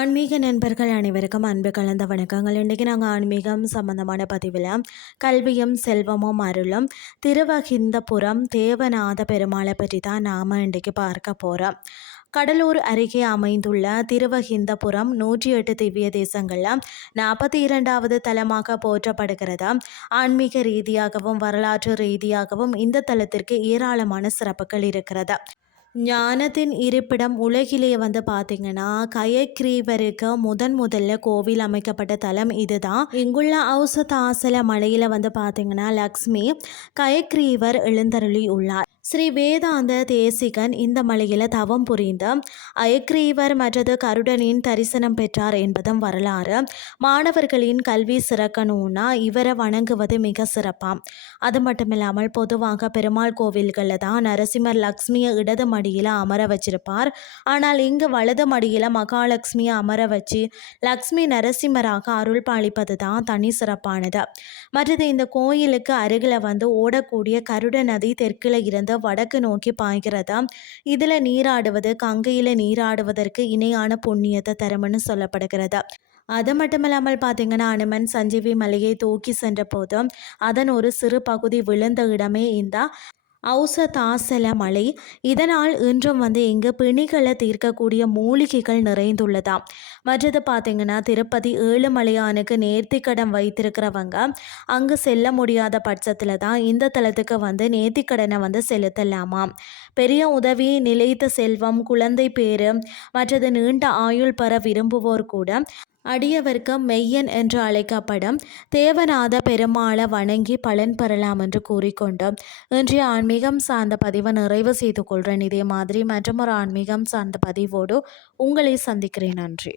ஆன்மீக நண்பர்கள் அனைவருக்கும் அன்பு கலந்த வணக்கங்கள். இன்றைக்கி நாங்கள் ஆன்மீகம் சம்பந்தமான பதிவில் கல்வியும் செல்வமும் அருளும் திருவகிந்தபுரம் தேவநாத பெருமாளை பற்றி தான் நாம் இன்றைக்கு பார்க்க போகிறோம். கடலூர் அருகே அமைந்துள்ள திருவகிந்தபுரம் 108 திவ்ய தேசங்களில் 42வது தலமாக போற்றப்படுகிறது. ஆன்மீக ரீதியாகவும் வரலாற்று ரீதியாகவும் இந்த தலத்திற்கு ஏராளமான சிறப்புகள் இருக்கிறது. ஞானத்தின் இருப்பிடம் உலகிலே பார்த்திங்கன்னா கயக்ரீவருக்கு முதல்ல கோவில் அமைக்கப்பட்ட தலம் இதுதான். இங்குள்ள ஔசதாசல மலையில் பார்த்திங்கன்னா லக்ஷ்மி கயக்ரீவர் எழுந்தருளி உள்ளார். ஸ்ரீ வேதாந்த தேசிகன் இந்த மலையில் தவம் புரிந்த அயக்ரீவர் மற்றது கருடனின் தரிசனம் பெற்றார் என்பதும் வரலாறு. மாணவர்களின் கல்வி சிறக்கணும்னா இவரை வணங்குவது மிக சிறப்பாம். அது மட்டும் இல்லாமல் பொதுவாக பெருமாள் கோவில்களில் தான் நரசிம்மர் லக்ஷ்மியை இடது மடியில் அமர வச்சிருப்பார். ஆனால் இங்கு வலது மடியில் மகாலட்சுமியை அமர வச்சு லக்ஷ்மி நரசிம்மராக அருள் பாலிப்பது தான் தனி சிறப்பானது. மற்றது இந்த கோயிலுக்கு அருகில் ஓடக்கூடிய கருட நதி தெற்கில் இருந்து வடக்கு நோக்கி பாய்கிறதா. இதில் நீராடுவது கங்கையில் நீராடுவதற்கு இணையான புண்ணியத்தை தரும்னு சொல்லப்படுகிறது. அது மட்டும் இல்லாமல் பார்த்திங்கன்னா அனுமன் சஞ்சீவி மலையை தூக்கி சென்ற போதும் அதன் ஒரு சிறு பகுதி விழுந்த இடமே இந்த ஔசதாசல மலை. இதனால் இன்றும் இங்கு பிணிகளை தீர்க்கக்கூடிய மூலிகைகள் நிறைந்துள்ளதாம். மற்றது பார்த்திங்கன்னா திருப்பதி ஏழுமலையானுக்கு நேர்த்திக்கடன் வைத்திருக்கிறவங்க அங்கு செல்ல முடியாத பட்சத்தில் தான் இந்த தலத்துக்கு நேர்த்திக்கடனை செலுத்தலாமாம். பெரிய உதவி, நிலைத்த செல்வம், குழந்தை பேரு மற்றது நீண்ட ஆயுள் பெற விரும்புவோர் கூட அடியவர்க்கு மெய்யன் என்று அழைக்கப்படும் தேவநாத பெருமாளை வணங்கி பலன் பெறலாம் என்று கூறிக்கொண்டு இன்றைய ஆன்மீகம் சார்ந்த பதிவை நிறைவு செய்து கொள்கிறேன். இதே மாதிரி மற்றொரு ஆன்மீகம் சார்ந்த பதிவோடு உங்களை சந்திக்கிறேன். நன்றி.